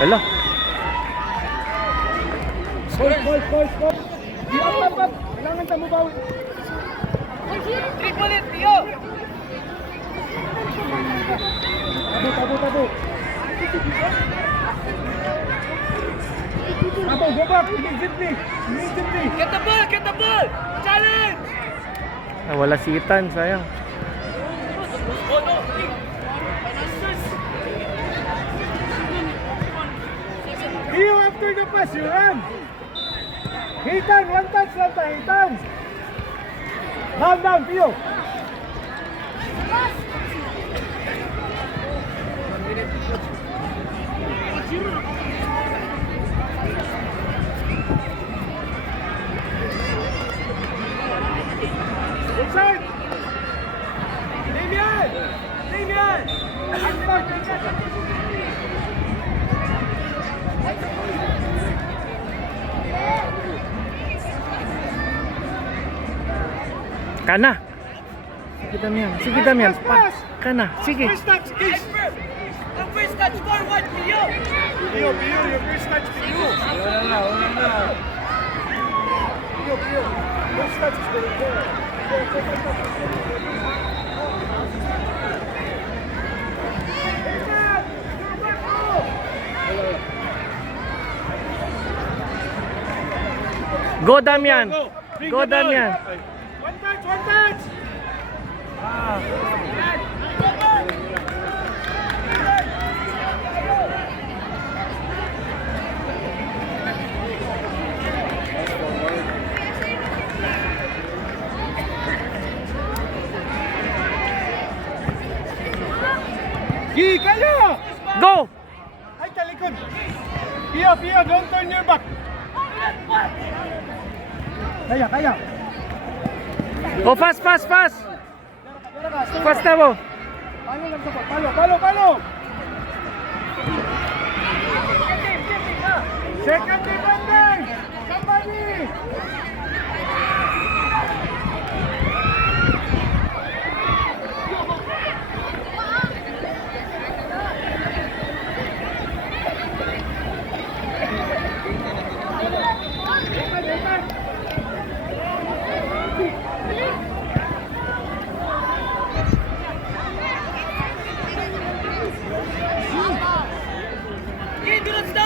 Hala. Boy. Up. Kailangan tayo mabawi. Triple it, Tio! Tabo. Go back. Immediately. Get the ball! Challenge! Wala si Ethan, sayang. Pio, after the pass, you run. Hitan, one touch lang tayo, Hitan. Down, Pio. Inside. Damian. Kana. Sige Damian. Pass. Kana, sige. First touch, please. The first touch forward, Tio! Pio, your first touch, Pio. Wala na. Pio. First touch is very good. Go Damian. Go Damian. One touch. Kayo! Go. Ay, talikod. Pio, don't turn your back. Kaya. Go fast. Fast na mo. Palo lang sa palo. Second defender! Somebody!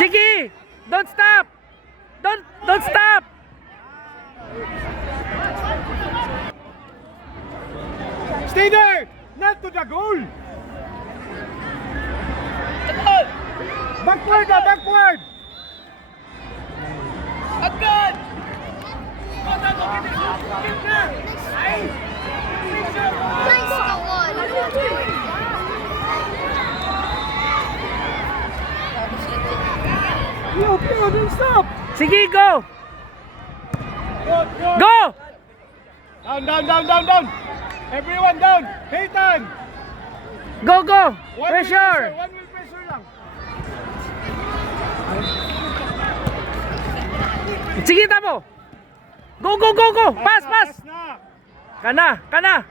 Sige. Don't stop. Don't stop. Stay there! Not to the goal! Backward! Agad! Nice goal! Pio, don't stop! Sige, go. Go! Go. Down! Everyone down! Haytan! Go. One Pressure. will pressure lang. Sige, tabo. Go. Pass. Na. Kana.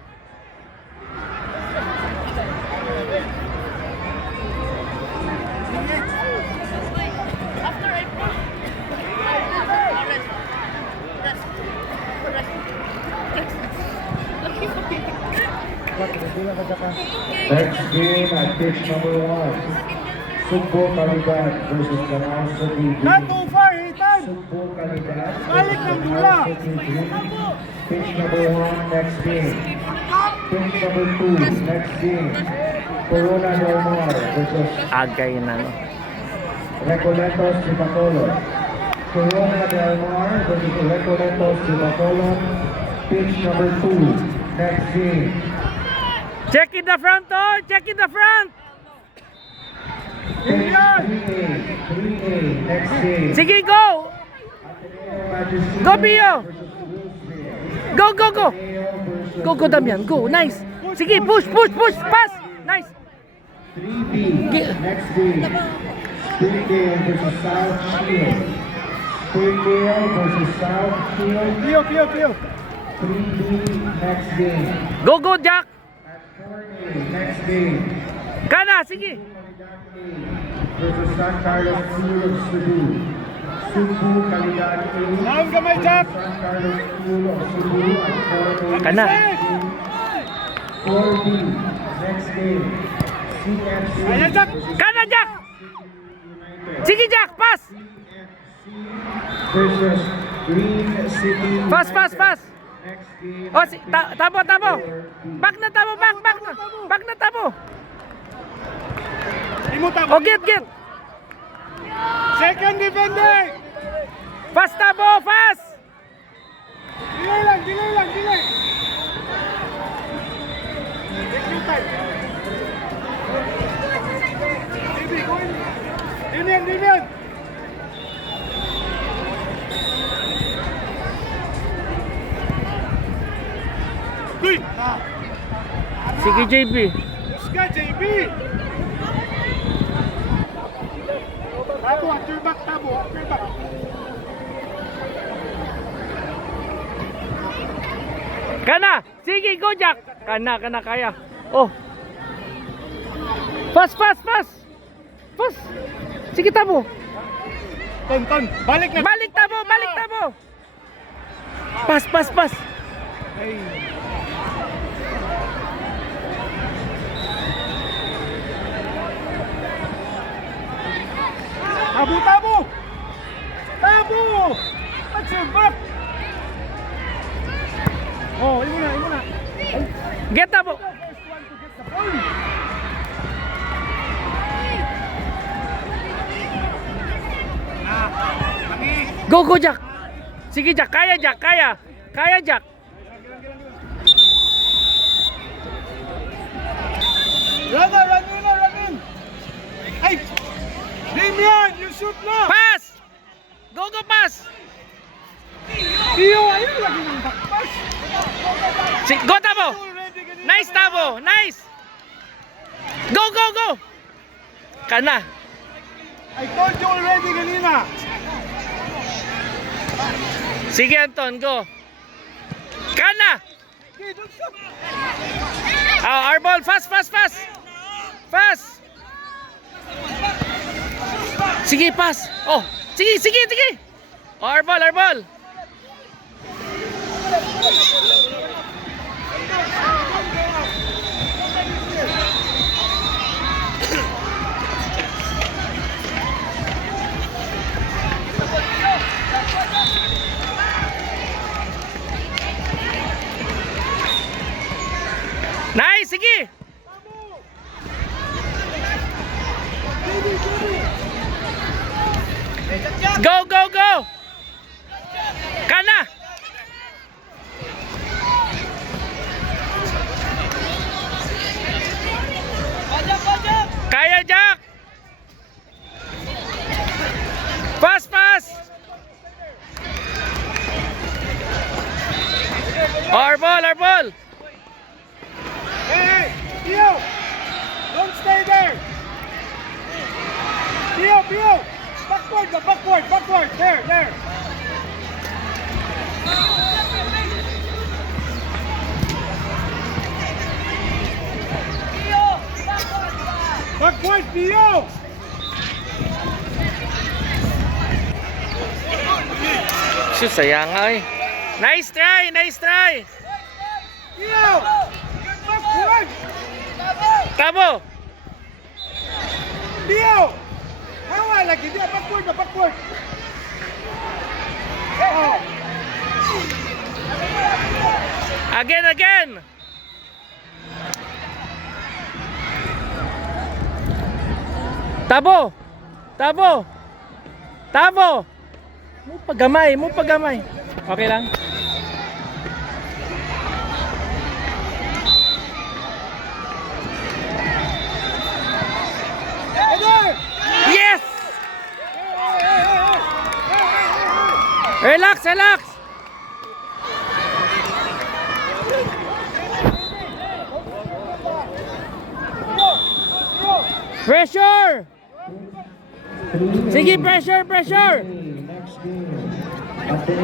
Next game at pitch number 1. Sugbo Kalidad versus Danao City Not Green. too far, Haytan! Sugbo Kalidad Balik ng versus dula. Danao City Green. Pitch number 1, next game. Pitch number 2, next game. Corona Del Mar versus Agay na no. Recoletos de Bacolod. Corona Del Mar versus Recoletos de Bacolod. Pitch number 2, next game. Check in the front. Pitch 3A, next game. Sige, go. Go, Pio. Go. Go, Damian. Go. Nice. Sige, push. Pass. Nice. 3B, next game. Springdale versus South Shield. Springdale versus South Shield. Pio. 3B, next game. Go, Jack. At Next game. Kana, sige. Versus San Carlos School of Cebu. Cebu Calidad A. Down kamay, Jack. San Carlos School of Cebu at 4A. Kana. 4B. Next game. CFC. Ayan, Jack. Kana, Jack. Sige, Jack, pass. Versus Green City. Pass, pass, pass. Next game. Oh, tabo, tabo. Back na tabo, back na. Back na tabo. Imuta. Oh, get. Second defender. Fast tabo, fast. Delay lang. Take your time. Baby, go in. Dinian. Uy! Sige, JB. Ska, JB! Tabo, after back. Kana, sige, go, Jack. Kana, kaya. Oh. Fast. Sige, tabo. Ton. Balik na. Balik tabo. Pass. Tabo! That's your back! Oh, imo na. Get tabo. First one to get the ball. Go, Jack. Sige, Jack. Kaya, Jack. Run in! Ay! Damian, you shoot na! Pass. Go, pass. Iyo, ayun lagi ng backpass. Go, tabo. Already ganyan. Nice, tabo. Nice. Go. Kana. I told you already kanina. Sige, Anton, go. Kana. Okay, don't stop. Our ball, fast. Sige, pass. Oh, sige. Our ball. Nice, sige. Go. Kana. Kaya, Jack. Pass. Our ball. Hey, Pio! Don't stay there! Pio! Backward! There! Backward, Pio! Shoot, sayang ay. Nice try. Pio! Backward! Tabo. Pio! Hawa lagi dia, backward! Oh. Again. Tabo. Mo pagamay. Okay lang. Header! Yes! Relax. Pressure! Sige, pressure! Next game.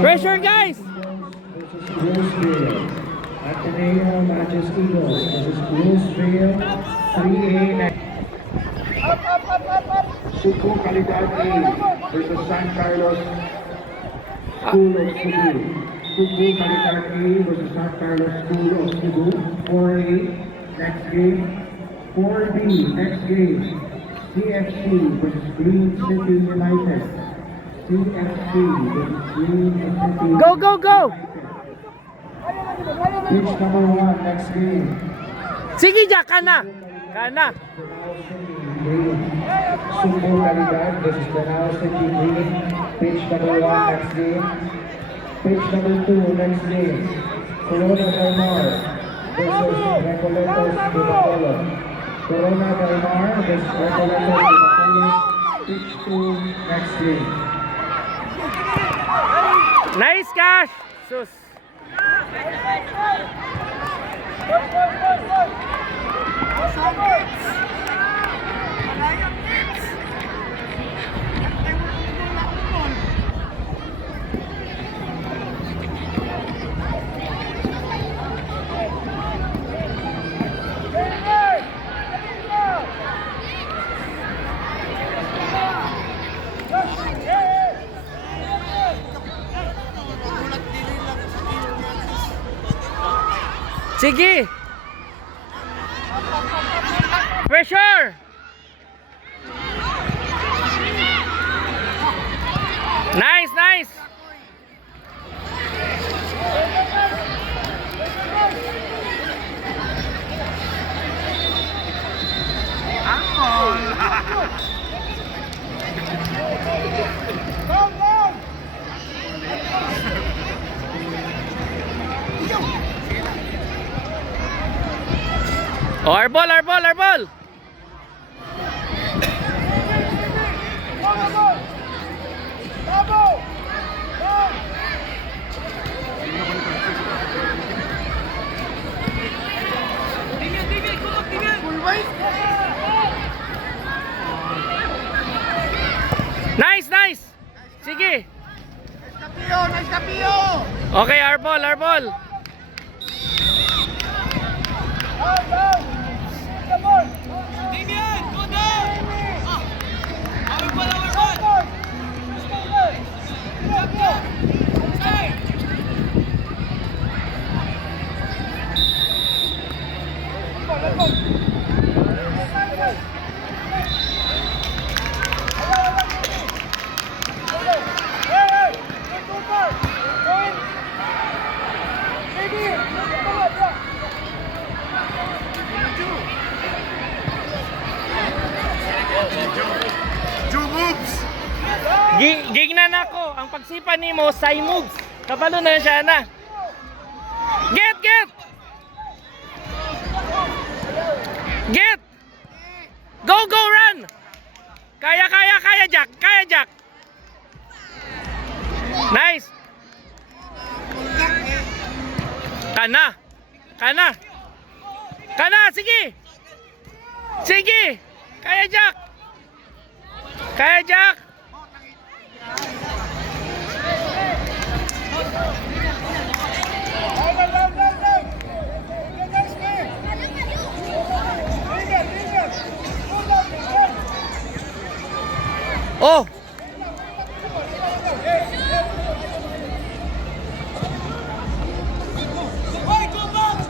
Pressure, guys! Versus Roseville. At Ateneo Matches Eagles versus Bluesville 3A. Suco Calidad A versus San Carlos School of Cebu. Suco Calidad A versus San Carlos School of Cebu. 4A, next game. 4B, next game. CFC versus Green City United. CFC versus Green City Go, go, go! Pitch number 1, next game. Sige, Jack, kana! Kana! Suco Calidad versus Danao City Green. Pitch number 1, next game. Pitch number 2, next game. Corona Del Mar versus Recoletos de Bacolod. Corona Del Mar versus Recoletos de Bacolod. Pitch 2, next game. Nice, Cash! Sus! Sige! Pressure! Nice, nice! Oh, our ball, our ball, our ball! Nice, nice! Sige! Okay, our ball, our ball! Damian, go down! Our ball, our ball! Jump, jump! Stay! Gignan ako, ang pagsipa nimo side moves. Kabalo na siya na. Get, get! Get! Go, go, run! Kaya, kaya, kaya, Jack! Kaya, Jack! Nice! Kana! Kana! Kana! Sige! Sige! Kaya, Jack! Kaya, Jack! Oh!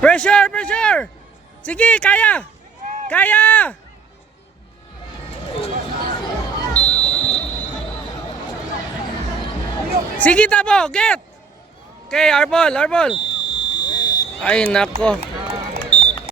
Pressure! Pressure! Sige! Kaya! Kaya! Sige, Tabo! Get! Okay, our ball, our ball! Ay, nako!